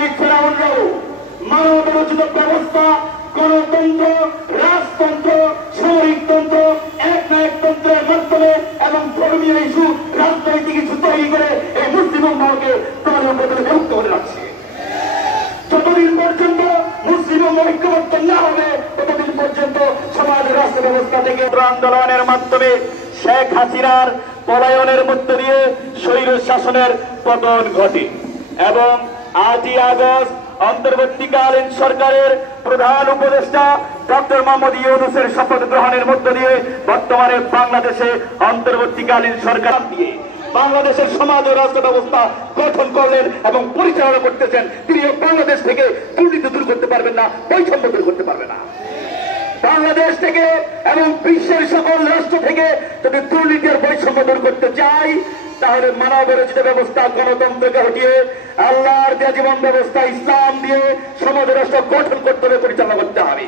আওয়ামী ফেরাউনরাও মানবরচিত ব্যবস্থা, গণতন্ত্র, রাজতন্ত্র, সামরিকতন্ত্র, এক না এক তন্ত্রের মাধ্যমে এবং ধর্মীয় ইস্যু, রাজনৈতিক ইস্যু তৈরি করে এই মুসলিম উম্মাহকে দলীয় বদলে বিভক্ত করে রাখছে। যতদিন পর্যন্ত মুসলিম উম্মাহ ঐক্যবদ্ধ না হবে ততদিন পর্যন্ত সমাজের রাষ্ট্র ব্যবস্থা থেকে আন্দোলনের মাধ্যমে শেখ হাসিনার পলায়নের মধ্য দিয়ে স্বৈর শাসনের পতন ঘটে এবং 8ই আগস্ট অন্তর্বর্তীকালীন সরকারের প্রধান উপদেষ্টা ডক্টর মোহাম্মদ ইউনূসের শপথ গ্রহণের মধ্য দিয়ে বর্তমানে বাংলাদেশে অন্তর্বর্তীকালীন সরকার দিয়ে বাংলাদেশের সমাজ ও রাষ্ট্র ব্যবস্থা গঠন করলেন এবং পরিচালনা করতেছেন। তিনি বাংলাদেশ থেকে দুর্নীতি দূর করতে পারবেন না, বৈষম্য দূর করতে পারবে না। বাংলাদেশ থেকে এবং বিশ্বের সকল রাষ্ট্র থেকে যদি দুর্নীতির বৈষম্য দূর করতে চাই তাহলে মানবরচিত ব্যবস্থা, গণতন্ত্রকে হটিয়ে আল্লাহর দেয়া জীবন ব্যবস্থা ইসলাম দিয়ে সমাজ রাষ্ট্র গঠন করতে হবে, পরিচালনা করতে হবে।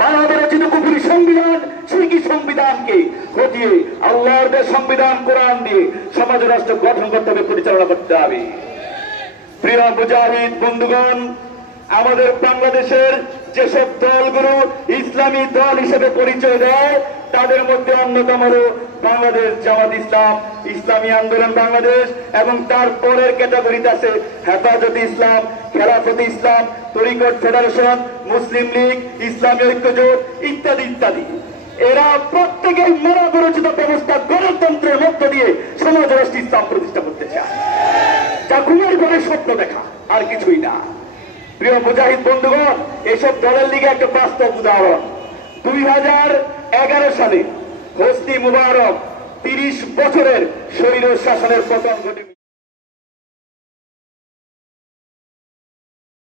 মানবরচিত কুফরি সংবিধান, শিরকি সংবিধানকে হটিয়ে আল্লাহর দেয়া সংবিধান কোরআন দিয়ে সমাজ রাষ্ট্র গঠন করতে হবে, পরিচালনা করতে হবে। প্রিয় মুজাহিদ বন্ধুগণ, আমাদের বাংলাদেশের যেসব দলগুলো ইসলামী দল হিসেবে পরিচয় দেয় তাদের মধ্যে অন্যতম হল বাংলাদেশ জামাত ইসলাম, ইসলামী আন্দোলন বাংলাদেশ এবং তার পরের ক্যাটাগরিতে আছে হেফাজতে ইসলাম, খেলাফতে ইসলাম, তরিকত ফেডারেশন, মুসলিম লীগ, ইসলামী ঐক্যজোট ইত্যাদি ইত্যাদি। এরা প্রত্যেকেই মানবরচিত ব্যবস্থা, গণতন্ত্রের মধ্য দিয়ে সমাজ রাষ্ট্র ইসলাম প্রতিষ্ঠা করতে চায়, যা ঘুমের ঘরে স্বপ্ন দেখা, আর কিছুই না। প্রিয় মুজাহিদ বন্ধুগণ, এসব দলের লিগে একটা বাস্তব উদাহরণ। 2011 সালে হোসনি মুবারক 30 বছরের স্বৈর শাসনের পতন ঘটে।